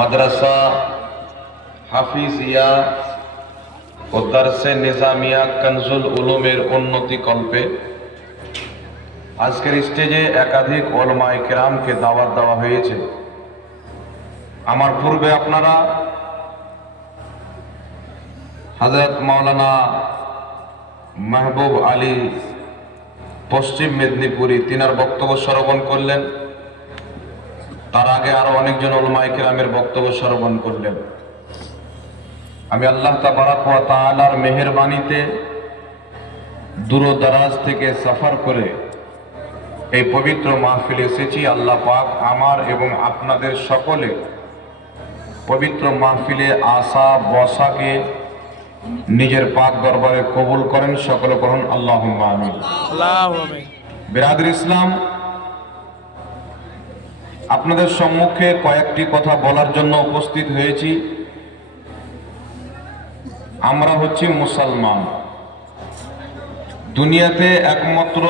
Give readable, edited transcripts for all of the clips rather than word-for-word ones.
মাদ্রাসা হাফিজিয়া ও দারসে নিজামিয়া কানজুল উলুমের উন্নতি কল্পে আজকের স্টেজে একাধিক উলামায়ে কেরামকে দাওয়াত দেওয়া হয়েছে। আমার পূর্বে আপনারা হযরত মাওলানা মাহবুব আলী পশ্চিম মেদিনীপুরী তিনার বক্তব্য শ্রবণ করলেন। তার আগে আরো অনেকজন উলামায়ে কেরামের বক্তব্য শ্রবণ করলেন। আমি আল্লাহ তাবারাক ওয়া তাআলার মেহেরবানিতে দূরদরাজ থেকে সফর করে এই পবিত্র মাহফিলে এসেছি। আল্লাহ পাক আমার এবং আপনাদের সকলে পবিত্র মাহফিলে আসা বসাকে নিজের পাক দরবারে কবুল করেন। সকলে করুন আল্লাহুম্মা আমিন। বিরাদর ইসলাম, আপনাদের সম্মুখে কয়েকটি কথা বলার জন্য উপস্থিত হয়েছি। আমরা হচ্ছি মুসলমান। দুনিয়াতে একমাত্র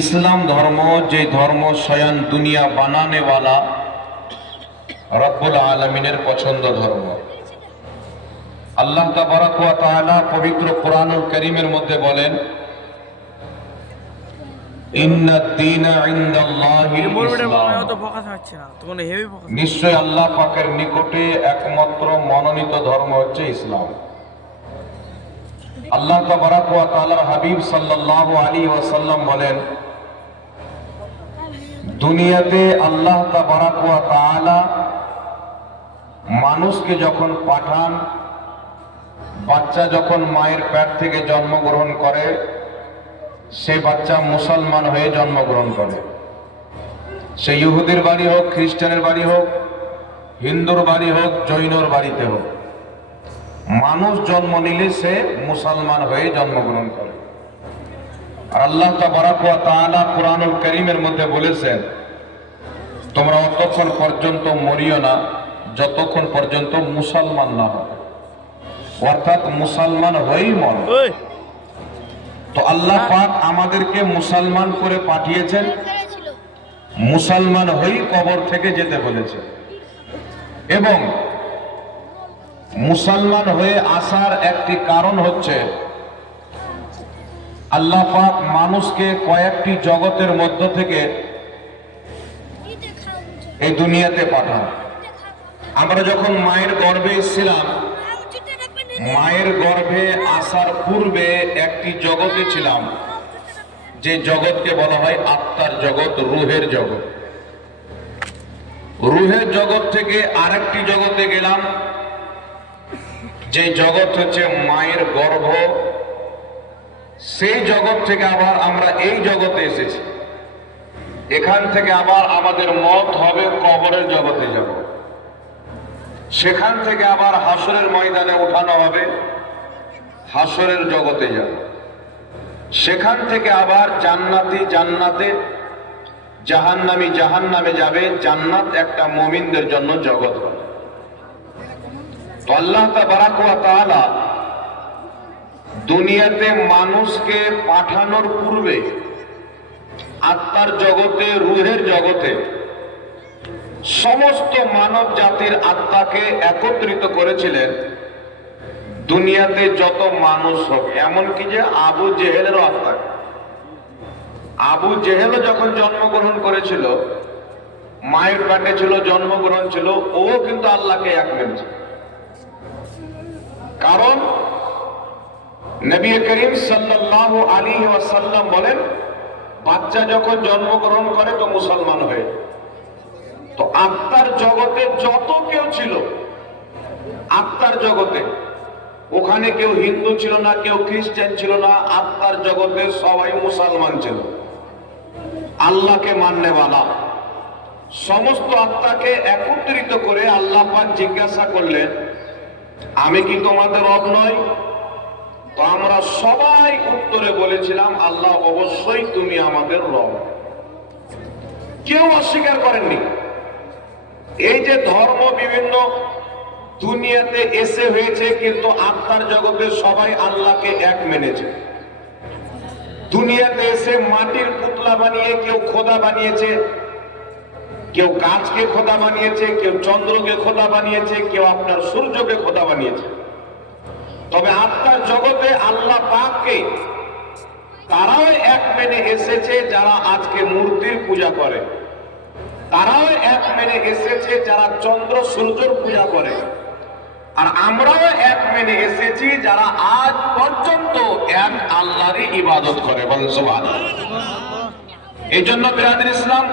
ইসলাম ধর্ম, যে ধর্ম স্বয়ং দুনিয়া বানানেওয়ালা রব্বুল আলামিনের পছন্দ ধর্ম। আল্লাহ তাবারাক ওয়া তাআলা পবিত্র কোরআনুল কারীমের মধ্যে বলেন, নিশ্চয় আল্লাহ পাকের নিকটে একমাত্র মনোনীত ধর্ম হচ্ছে ইসলাম। আল্লাহ তাবারাক ওয়া তাআলার হাবিব সাল্লাল্লাহু আলাইহি ওয়াসাল্লাম বলেন, দুনিয়াতে আল্লাহ তাবারাক ওয়া তাআলা মানুষকে যখন পাঠান, বাচ্চা যখন মায়ের পেট থেকে জন্মগ্রহণ করে, সে বাচ্চা মুসলমান হয়ে জন্মগ্রহণ করে। সে ইহুদির বাড়ি হোক, খ্রিস্টানের বাড়ি হোক, হিন্দুর বাড়ি হোক, জৈনর বাড়িতে হোক, মানুষ জন্ম নিলে সে মুসলমান হয়ে জন্মগ্রহণ করে। আর আল্লাহ তাবারাক ওয়া তাআলা কোরআনুল কারীমের মধ্যে বলেছেন, তোমরা অতক্ষণ পর্যন্ত মরিও না যতক্ষণ পর্যন্ত মুসলমান না হবে, অর্থাৎ মুসলমান হয়েই মরো। তো আল্লাহ পাক আমাদেরকে মুসলমান করে পাঠিয়েছেন, মুসলমান হয়েই কবর থেকে যেতে বলেছে। এবং মুসলমান হয়ে আসার একটি কারণ হচ্ছে, আল্লাহ পাক মানুষকে কয়েকটি জগতের মধ্য থেকে এই দুনিয়াতে পাঠান। আমরা যখন মায়ের গর্ভে এসেছিলাম, মায়ের গর্ভে আসার পূর্বে একটি জগতে ছিলাম, যে জগৎকে বলা হয় আত্মার জগৎ, রুহের জগৎ। রুহের জগৎ থেকে আরেকটি জগতে গেলাম, যে জগৎ হচ্ছে মায়ের গর্ভ। সেই জগৎ থেকে আবার আমরা এই জগতে এসেছি। এখান থেকে আবার আমাদের মত হবে, কবরের জগতে যাব। সেখান থেকে আবার হাসরের ময়দানে উঠানো হবে, হাসরের জগতে যাব। সেখান থেকে আবার জান্নাতি জান্নাতে, জাহান্নামী জাহান্নামে যাবে। জান্নাত একটা মুমিনদের জন্য জগৎ হবে। তো আল্লাহ তাবারাক ওয়া তাআলা দুনিয়াতে মানুষকে পাঠানোর পূর্বে আত্মার জগতে, রুহের জগতে সমস্ত মানব জাতির আত্মাকে একত্রিত করেছিলেন। দুনিয়াতে যত মানুষ হোক, এমনকি যে আবু জেহেলেরও আত্মা। আবু জেহেলও যখন জন্মগ্রহণ করেছিল, মায়ের পেটে ছিল, জন্মগ্রহণ ছিল, ও কিন্তু আল্লাহকে এক মেনেছে। কারণ নবী করিম সাল্লাল্লাহু আলাইহি ওয়াসাল্লাম বলেন, বাচ্চা যখন জন্মগ্রহণ করে তো মুসলমান হয়ে। তো আত্মার জগতে যত কেউ ছিল, আত্মার জগতে, ওখানে কেউ হিন্দু ছিল না, কেউ খ্রিস্টান ছিল না। আত্মার জগতে সবাই মুসলমান ছিল, আল্লাহকে মাননেওয়ালা। সমস্ত আত্মাকে একত্রিত করে আল্লাহ পাক জিজ্ঞাসা করলেন, আমি কি তোমাদের রব নই? তো আমরা সবাই উত্তরে বলেছিলাম, আল্লাহ অবশ্যই তুমি আমাদের রব। কেউ অস্বীকার করেননি। এই যে ধর্ম বিভিন্ন দুনিয়াতে এসে হয়েছে, কিন্তু আত্মার জগতে সবাই আল্লাহকে এক মেনেছে। দুনিয়াতে এসে মাটির পুতলা বানিয়ে কেউ খোদা বানিয়েছে, কেউ গাছকে খোদা বানিয়েছে, কেউ চন্দ্রকে খোদা বানিয়েছে, কেউ আপনার সূর্যকে খোদা বানিয়েছে। তবে আত্মার জগতে আল্লাহ পাককে তারাও এক মেনে এসেছে যারা আজকে মূর্তির পূজা করে, তারাও এক মেনে এসেছে যারা চন্দ্র সূর্যের পূজা করে, আর আমরাও এক মেনে এসেছি যারা আজ পর্যন্ত এক আল্লাহরই ইবাদত করে। বলেন সুবহানাল্লাহ। এই জন্য বিরাদর ইসলাম,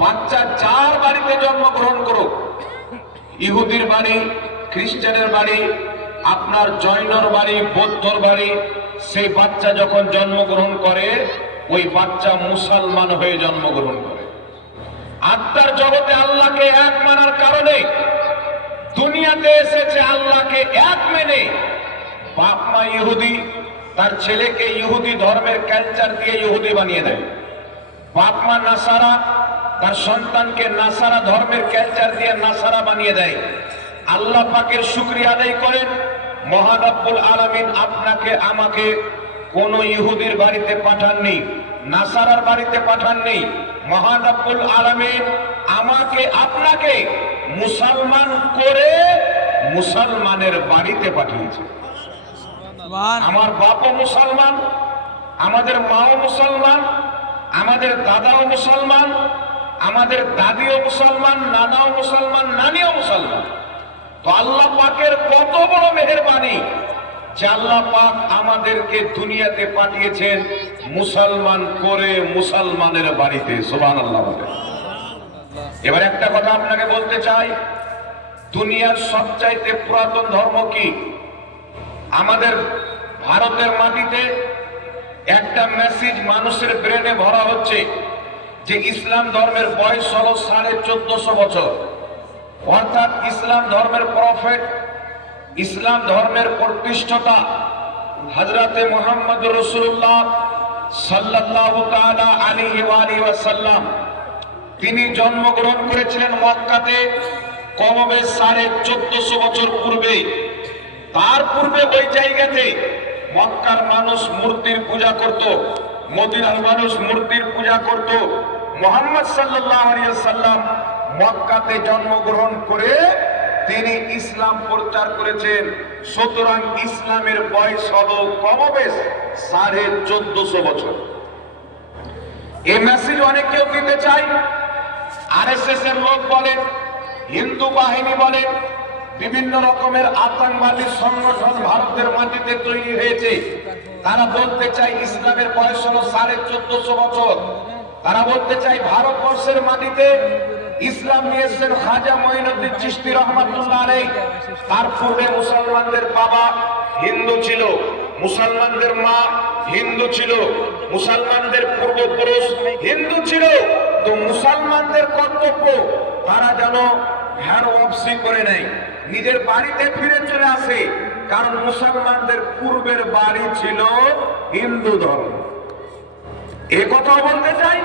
বাচ্চা যার বাড়িতে জন্মগ্রহণ করুক, ইহুদির বাড়ি, খ্রিস্টানের বাড়ি, আপনার জৈনর বাড়ি, বৌদ্ধর বাড়ি, সেই বাচ্চা যখন জন্মগ্রহণ করে ওই বাচ্চা মুসলমান হয়ে জন্মগ্রহণ করে। আত্মার জগতে আল্লাহকে এক মানার কারণে দুনিয়াতে এসেছে আল্লাহকে এক মেনে। বাপ মা ইহুদি, তার ছেলেকে ইহুদি ধর্মের কালচার দিয়ে ইহুদি বানিয়ে দেয়। বাপ মা নাসারা, তার সন্তানকে নাসারা ধর্মের কালচার দিয়ে নাসারা বানিয়ে দেয়। আল্লাহ পাকের শুকরিয়া আদায় করেন, মহান রব্বুল আলামিন আপনাকে আমাকে কোন ইহুদির বাড়িতে পাঠাননি, নাসারার বাড়িতে পাঠাননি। মহান রব্বুল আলামিন আমাকে আপনাকে মুসলমান করে মুসলমানের বাড়িতে পাঠিয়েছে। আমার বাপও মুসলমান, আমাদের মাও মুসলমান, আমাদের দাদাও মুসলমান, আমাদের দাদিও মুসলমান, নানাও মুসলমান, নানিও মুসলমান। তো আল্লাহ পাকের কত বড় মেহেরবানি যে আল্লাহ পাক আমাদেরকে দুনিয়াতে পাঠিয়েছেন মুসলমান করে মুসলমানের বাড়িতে। সুবহানাল্লাহ। এবার একটা কথা আপনাকে বলতে চাই, দুনিয়ার সবচাইতে পুরাতন ধর্ম কি? আমাদের ভারতের মাটিতে একটা মেসেজ মানুষের ব্রেনে ভরা হচ্ছে যে ইসলাম ধর্মের বয়স হলো 1450 বছর। অর্থাৎ ইসলাম ধর্মের প্রফেট, ইসলাম ধর্মের প্রতিষ্ঠাতা হযরতে মুহাম্মদ রাসূলুল্লাহ সাল্লাল্লাহু তাআলা আলাইহি ওয়া সাল্লাম, তিনি জন্মগ্রহণ করেছিলেন মক্কাতে কমবে 1450 বছর পূর্বে। তার পূর্বে ওই জায়গাতে মক্কার মানুষ মূর্তির পূজা করত, মদিনার মানুষ মূর্তির পূজা করত। মুহাম্মদ সাল্লাল্লাহু আলাইহি ওয়াসাল্লাম মক্কাতে জন্মগ্রহণ করে তিনি ইসলাম প্রচার করেছেন। সুতরাং ইসলামের বয়স হলো কমবেশ 1450 বছর। এই মেসেজ অনেক কেউ দিতে চায়। আরএসএস এর লোক বলেন, হিন্দু বাহিনী বলেন, বিভিন্ন রকমের আতঙ্কবাদী সংগঠন ভারতের মাটিতে তৈরি হয়েছে। তারা বলতে চায় ইসলামের বয়স হলো 1450 বছর। তারা বলতে চায় ভারতবর্ষের মাটিতে ইসলাম নিয়েছেন খাজা মঈনুদ্দিন চিশতি রহমাতুল্লাহ আলাইহি। তার পূর্বে মুসলমানদের বাবা হিন্দু ছিল, মুসলমানদের মা হিন্দু ছিল, মুসলমানদের পূর্বপুরুষ হিন্দু ছিল। তো মুসলমানদের কর্তব্য তারা যেন ওয়াপসি করে নেয়, নিজের বাড়িতে ফিরে চলে আসে, কারণ মুসলমানদের পূর্বের বাড়ি ছিল হিন্দু ধর্ম। এ কথা বলতে চাই,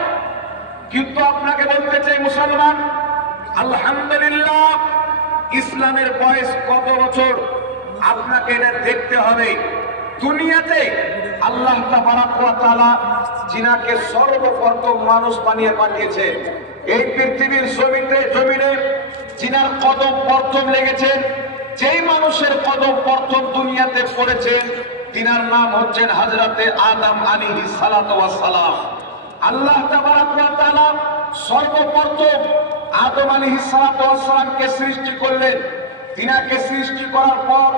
কিন্তু আপনাকে বলতে চাই মুসলমান, আলহামদুলিল্লাহ ইসলামের বয়স কত বছর আপনাকে এটা দেখতে হবে। দুনিয়াতে আল্লাহ তাবারাক ওয়া তাআলা যিনাকে সর্বপ্রথম মানুষ বানিয়ে পাঠিয়েছে, এই পৃথিবীর জমিনে যিনার কদম প্রথম লেগেছেন, যেই মানুষের কদম প্রথম দুনিয়াতে পড়েছেন, তিনার নাম হচ্ছেন হযরতে আদম আলাইহিস সালাতু ওয়াস সালাম। আল্লাহ তাবারাক ওয়া তাআলা সর্বপ্রথম আদম আলাইহিস সালাতু ওয়াস সালামকে সৃষ্টি করলেন। তিনাকে সৃষ্টি করার পর,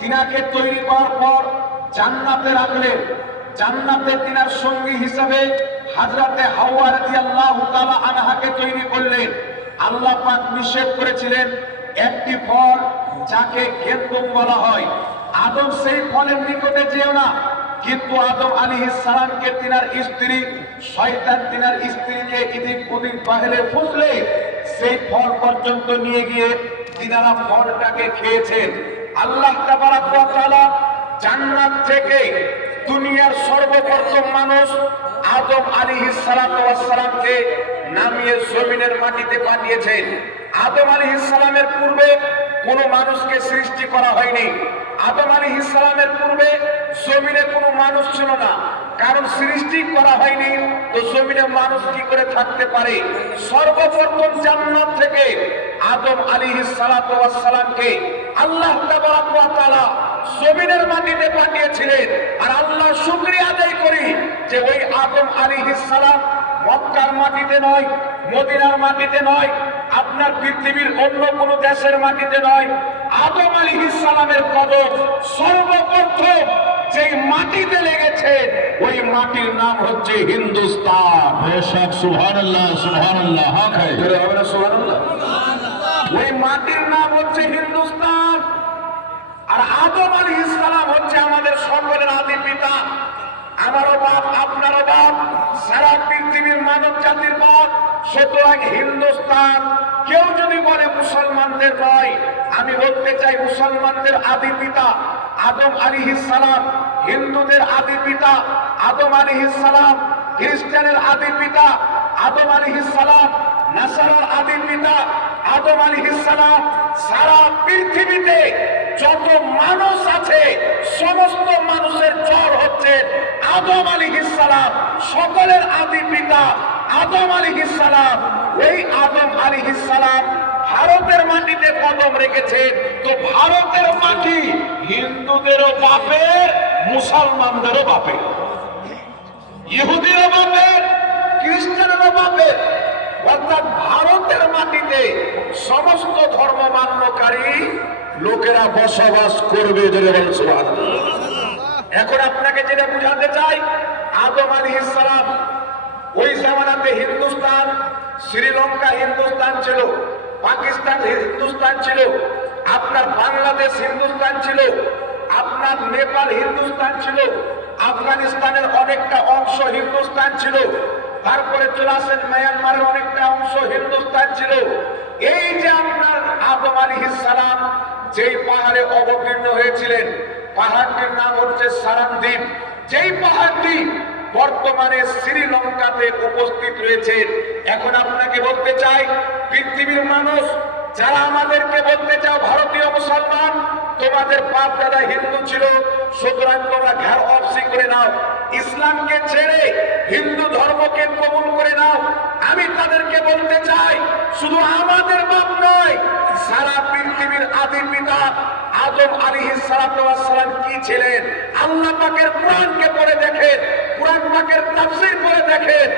তিনাকে তৈরি করার পর জান্নাতে রাখলেন। জান্নাতে তিনার সঙ্গী হিসেবে হযরতে হাওয়া রাদিয়াল্লাহু তাআলা আনহাকে তৈরি করলেন। আল্লাহ পাক নিষেধ করেছিলেন একটি ফল যাকে কেতুম বলা হয়, আদম সেই ফলের নিকটে যেও না। কিন্তু আদম আলাইহিস সালামকে তিনার স্ত্রী শয়তান তিনার স্ত্রীকে এদিক ওদিক বাইরে ফুসলে সেই ফল পর্যন্ত নিয়ে গিয়ে তিনারা ফলটাকে খেয়েছেন। আল্লাহ তাবারাক ওয়া তাআলা জান্নাত থেকে দুনিয়ার সর্বপ্রথম মানুষ আদম আলাইহিস সালাতু ওয়াস সালামকে নামিয়ে জমিনের মাটিতে পাঠিয়েছেন। আদম আলাইহিস সালামের পূর্বে কোনো মানুষকে সৃষ্টি করা হয়নি। আদম আলাইহিস সালামের পূর্বে জমিনে কোনো মানুষ ছিল না। কারণ সৃষ্টি করা হয়নি, তো জমিনে মানুষ কি করে থাকতে পারে? সর্বপ্রথম জান্নাত থেকে আদম আলাইহিস সালাতু ওয়াস সালামকে আল্লাহ তাবারাক ওয়া তাআলা জমিনের মাটিতে পাঠিয়েছিলেন। আর আল্লাহ শুকরিয়া আদায় করি যে ওই আদম আলাইহিস সালাম মক্কার মাটিতে নয়, মদিনার মাটিতে নয়, আপনার পৃথিবীর অন্য কোন দেশের মাটিতে নয়, আদম আলাইহিস সালামের কদম সর্বপ্রথম যেই মাটিতে লেগেছে ওই মাটির নাম হচ্ছে হিন্দুস্তান। বেশক সুবহানাল্লাহ সুবহানাল্লাহ, হক है জোরে হবে না সুবহানাল্লাহ? ওই মাটির নাম হচ্ছে হিন্দুস্তান। আর আদম আলাইহিস সালাম হচ্ছে আমাদের সকলের আদি পিতা, আমারও বাপ, আপনারও বাপ, সারা পৃথিবীর মানব জাতির বাপ। সুতরাং হিন্দুস্তান কেউ যদি বলে মুসলমানদের নয়, আমি বলতে চাই মুসলমানদের আদি পিতা আদম আলাইহিস সালাম, হিন্দুদের আদি পিতা আদম আলাইহিস সালাম, খ্রিস্টানের আদি পিতা আদম আলাইহিস সালাম, নাসারার আদি পিতা আদম আলাইহিস সালাম। সারা পৃথিবীতে যত মানুষ আছে সমস্ত মানুষের জড় হচ্ছে আদম আলাইহিস সালাম। সকলের আদি পিতা আদম আলাইহিস সালাম। ওই আদম আলাইহিস সালাম ভারতের মাটিতে কদম রেখেছেন। তো ভারতের মাটি হিন্দুদেরও বাপের, মুসলমানদেরও বাপের, ইহুদিরও বাপের, খ্রিস্টানেরও বাপের। অর্থাৎ ভারতের মাটিতে সমস্ত ধর্ম মান্যকারী লোকেরা বসবাস করবে। এখন আপনাকে যেটা বুঝাতে চাই, আদম আলাইহিস সালাম ওই জামানাতে হিন্দুস্তান, শ্রীলঙ্কা হিন্দুস্তান ছিল, পাকিস্তান হিন্দুস্তান ছিল, আপনার বাংলাদেশ হিন্দুস্তান ছিল, আপনার নেপাল হিন্দুস্তান ছিল, আফগানিস্তানের অনেকটা অংশ হিন্দুস্তান ছিল, তারপরে চলে আসেন মায়ানমারের অনেকটা অংশ হিন্দুস্তান ছিল। এই যে আপনার আদম আলাইহিস সালাম যেই পাহাড়ে অবতীর্ণ হয়েছিলেন, পাহাড়টির নাম হচ্ছে সারানদ্বীপ। যেই পাহাড়টি বর্তমানে শ্রীলঙ্কাতে উপস্থিত রয়েছে। এখন আপনাকে বলতে চাই, পৃথিবীর মানুষ যারা আমাদেরকে বলতে চাও ভারতীয় মুসলমান, তোমাদের বাপ দাদা হিন্দু ছিল, সুতরাং তোমরা ঘর অফসি করে নাও, ইসলামকে ছেড়ে হিন্দু ধর্মকে কবুল করে নাও। আমি তাদেরকে বলতে চাই, শুধু আমাদের বাপ নয়, সারা পৃথিবীর আদি পিতা আদম আলাইহিস সালাতু ওয়াস সালাম কি ছিলেন? আল্লাহ পাকের কোরআনকে পড়ে দেখেন, কোরআন পাকের তাফসীর পড়ে দেখেন।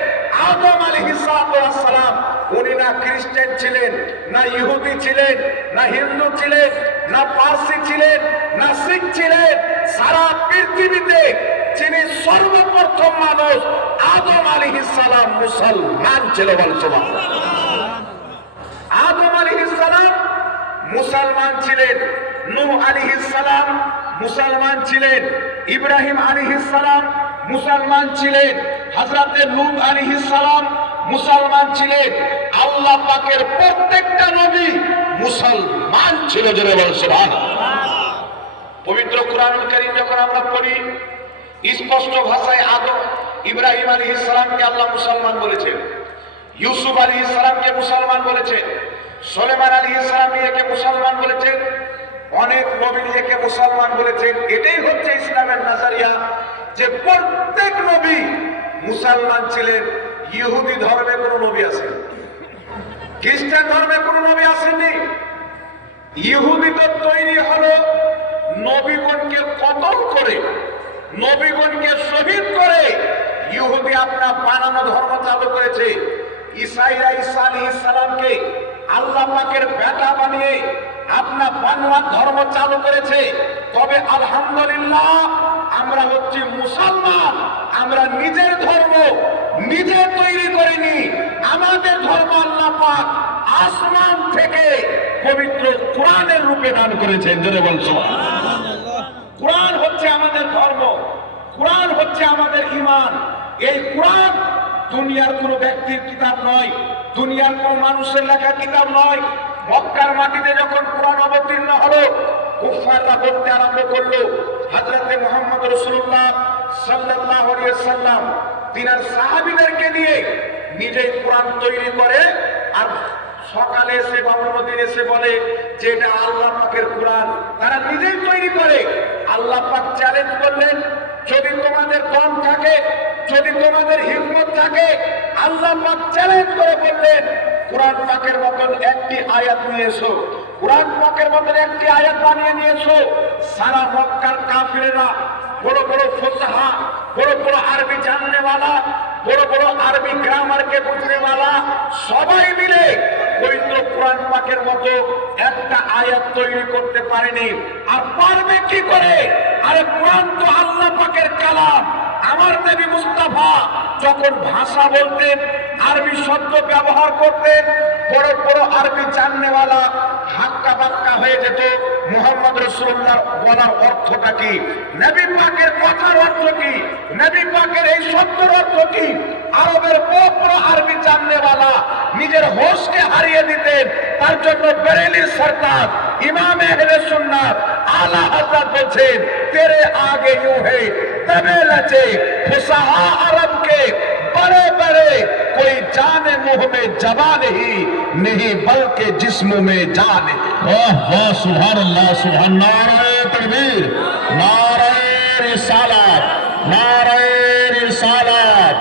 আদম আলাইহিস সালাতু ওয়াস সালাম উনি না খ্রিস্টান ছিলেন, না ইহুদি ছিলেন, না হিন্দু ছিলেন, না পারসি ছিলেন, না শিখ ছিলেন। সারা পৃথিবীতে যিনি সর্বপ্রথম মানুষ আদম আলাইহিস সালাম মুসলমান ছিল। বল সুবহানাল্লাহ। আদম আলাইহিস সালাম মুসলমান ছিলেন, নূহ আলাইহিস সালাম মুসলমান ছিলেন, ইব্রাহিম আলাইহিস সালাম মুসলমান ছিলেন, হযরতে নূহ আলাইহিস সালাম মুসলমান ছিলেন। আল্লাহ পাকের প্রত্যেকটা নবী মুসলমান ছিল। জোরে বল সুবহানাল্লাহ। পবিত্র কুরআনুল কারীম যখন আমরা পড়ি, স্পষ্ট ভাষায় আদম ইব্রাহিম আলাইহিস সালামকে আল্লাহ মুসলমান বলেছেন, ইউসুফ আলাইহিস সালামকে মুসলমান বলেছেন, সুলাইমান আলাইহিস সালামকে মুসলমান বলেছেন, অনেক নবীকে মুসলমান বলেছেন। এটাই হচ্ছে ইসলামের নাজারিয়া, যে প্রত্যেক নবী মুসলমান ছিলেন। ইহুদি ধর্মে কোন নবী আছেন? খ্রিস্টান ধর্মে কোন নবী আসেননি। ইহুদি তো তৈরি হলো নবীগণকে কতল করে, নবীগণকে শহীদ করে। ইহুদি আপনার বানানো ধর্ম চালু করেছে। ঈসাইয়া ঈসা আলাইহিস সালামকে আল্লাহ পাকের বেটা বানিয়ে আপনার বাংলা ধর্ম চালু করেছে। তবে আলহামদুলিল্লাহ আমরা হচ্ছি মুসলমান। আমরা নিজের ধর্ম নিজে তৈরি করিনি, আমাদের ধর্ম আল্লাহ পাক আসমান থেকে পবিত্র কোরআনের রূপে দান করেছেন। জোরে বল সুবহানাল্লাহ। কোরআন হচ্ছে আমাদের ধর্ম, কোরআন হচ্ছে আমাদের ঈমান। এই কোরআন দুনিয়ার কোন ব্যক্তির কিতাব নয়, দুনিয়ার কোন মানুষের লেখা কিতাব নয়। মক্কার মাটিতে যখন কোরআন অবতীর্ণ হলো, কুফাররা বলতে আরম্ভ করলো, হযরতে মুহাম্মদ রাসূলুল্লাহ সাল্লাল্লাহু আলাইহি ওয়াসাল্লাম তিনার সাহাবীদেরকে নিয়ে নিজেই কোরআন তৈরি করে, আর সকালে এসে বা অন্যদিন এসে বলে যে এটা আল্লাহ পাকের কোরআন। তারা নিজেই তৈরি করে। আল্লাহ পাক চ্যালেঞ্জ করলেন, যদি তোমাদের দম থাকে, যদি তোমাদের হিম্মত থাকে, আল্লাহ পাক চ্যালেঞ্জ করে বললেন কোরআন পাকের মতন একটি আয়াত নিয়ে এসো, কোরআন পাকের মতন একটি আয়াত বানিয়ে নিয়েছো। সারা মক্কার কাফিরেরা, বড় বড় ফুকাহা, বড় বড় আরবি জাননেওয়ালা, বড় বড় আরবি গ্রামারকে বুঝনেওয়ালা সবাই মিলে পবিত্র কোরআন পাকের মতো একটা আয়াত তৈরি করতে পারেনি। আর পারবে কি করে? আরে কোরআন তো আল্লাহ পাকের কালাম। আমার নবী মুস্তাফা যখন ভাষা বলতেন, আরবি শব্দ ব্যবহার করতেন, বড় বড় আরবি জাননেওয়ালা হাক্কা বাক্কা হয়ে যেত। মুহাম্মদ রাসূলুল্লাহ বলার অর্থটা কি, নবী পাকের কথার অর্থ কি, নবী পাকের এই শব্দের অর্থ কি, আরবের বড় বড় আরবি জাননেওয়ালা নিজের হোশকে হারিয়ে দিতেন। তার জন্য বেরেলির সরকার ইমাম আহলে সুন্নাত আলা হযরত বলছেন, তেরে আগে ইউ হে তবে লচে ফুসাহা আরব के बड़े बड़े कोई जाने मुंह में जबान ही नहीं बल्कि जिस्म में जान है। वाह वाह सुभान अल्लाह सुभान। नारे तकबीर, नारे रिसालत, नारे